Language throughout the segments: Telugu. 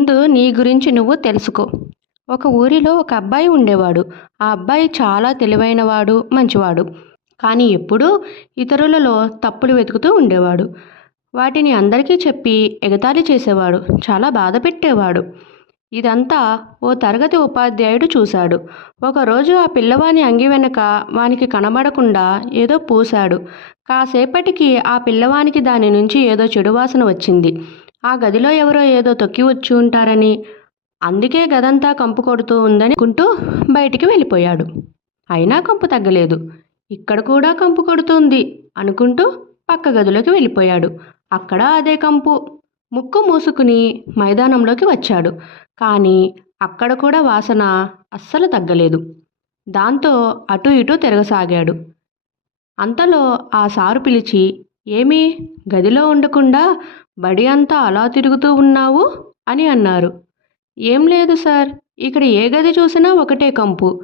ముందు నీ గురించి నువ్వు తెలుసుకో. ఒక ఊరిలో ఒక అబ్బాయి ఉండేవాడు. ఆ అబ్బాయి చాలా తెలివైనవాడు మంచివాడు. కానీ ఎప్పుడూ ఇతరులలో తప్పులు వెతుకుతూ ఉండేవాడు. వాటిని అందరికీ చెప్పి ఎగతాళి చేసేవాడు. చాలా బాధ పెట్టేవాడు. ఇదంతా ఓ తరగతి ఉపాధ్యాయుడు చూశాడు. ఒకరోజు ఆ పిల్లవాని అంగి వెనక వానికి కనబడకుండా ఏదో పూశాడు. కాసేపటికి ఆ పిల్లవానికి దాని నుంచి ఏదో చెడు వాసన వచ్చింది. ఆ గదిలో ఎవరో ఏదో తొక్కి వచ్చి ఉంటారని. అందుకే గదంతా కంపు కొడుతూ ఉందని కుంటూ బయటికి వెళ్ళిపోయాడు. అయినా కంపు తగ్గలేదు. ఇక్కడ కూడా కంపు కొడుతుంది అనుకుంటూ పక్క గదిలోకి వెళ్ళిపోయాడు. అక్కడ అదే కంపు. ముక్కు మూసుకుని మైదానంలోకి వచ్చాడు. కానీ అక్కడ కూడా వాసన అస్సలు తగ్గలేదు. దాంతో అటు ఇటు తిరగసాగాడు. అంతలో ఆ సారు పిలిచి ఏమీ గదిలో ఉండకుండా బడి అంతా అలా తిరుగుతూ ఉన్నావు? అని అన్నారు. ఏం లేదు సార్ ఇక్కడ ఏ గది చూసినా ఒకటే కంపు.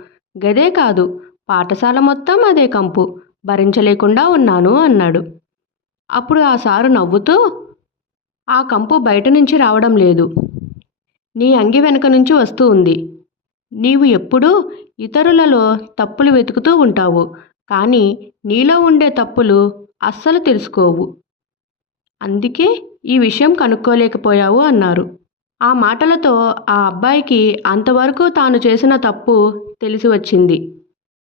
గదే కాదు పాఠశాల మొత్తం అదే కంపు. భరించలేకుండా ఉన్నాను అన్నాడు. అప్పుడు ఆ సారు నవ్వుతూ ఆ కంపు బయట నుంచి రావడం లేదు. నీ అంగి వెనక నుంచి వస్తూ ఉంది. నీవు ఎప్పుడూ ఇతరులలో తప్పులు వెతుకుతూ ఉంటావు. కానీ నీలో ఉండే తప్పులు అస్సలు తెలుసుకోవు. అందుకే ఈ విషయం కనుక్కోలేకపోయావు అన్నారు. ఆ మాటలతో ఆ అబ్బాయికి అంతవరకు తాను చేసిన తప్పు తెలిసి వచ్చింది.